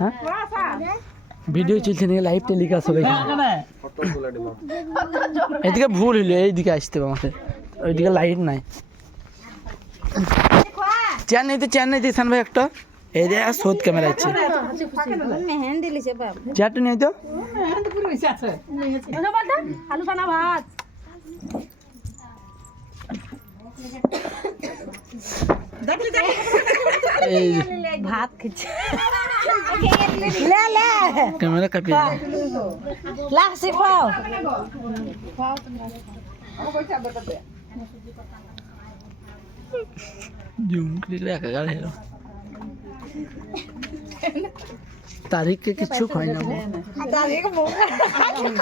হ্যাঁ ভিডিও চলছে নাকি লাইভ টেলিকাস্ট হবে এদিকে ভুল হইলো এইদিকে আসতে হবে আমাকে ওইদিকে লাইট নাই চেয়ার নিতে ইসান ভাই একটা এই যে শোধ ক্যামেরা আছে চেয়ারটা নিয়ে তো আলু খানা ভাত এই ভাত খেছে ক্যামেরা কাপিয়ে লাগছে খাও জুম করে একাকার হলো তারিখ কে কিছু খাই না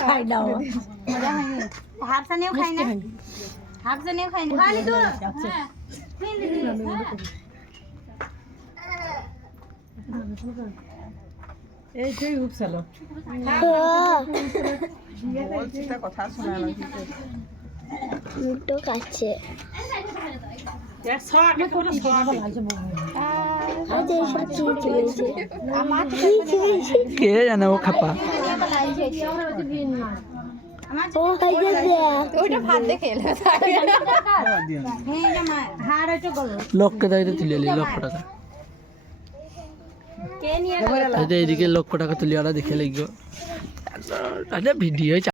খাই দাও মজা হয়নি হাফ সানিও খাই না হাফ সানিও খাই না খালি তো এই তুই উপসালো বলছিটা কথা শোনা লাগছে মুটো কাছে এক শট করে শট আজ এই শট কি হয়েছে আমার কে জানে ও খাপা ও হাই গেছে ওটা ভাত দেখে এলো হ্যাঁ জামা হাড় আছে গলো লোককে দাইতে তুলে লি লক্ষ টাকা কে নিয়ে এইদিকে লক্ষ টাকা তুলে ওরা দেখে লাগবে ভিডিও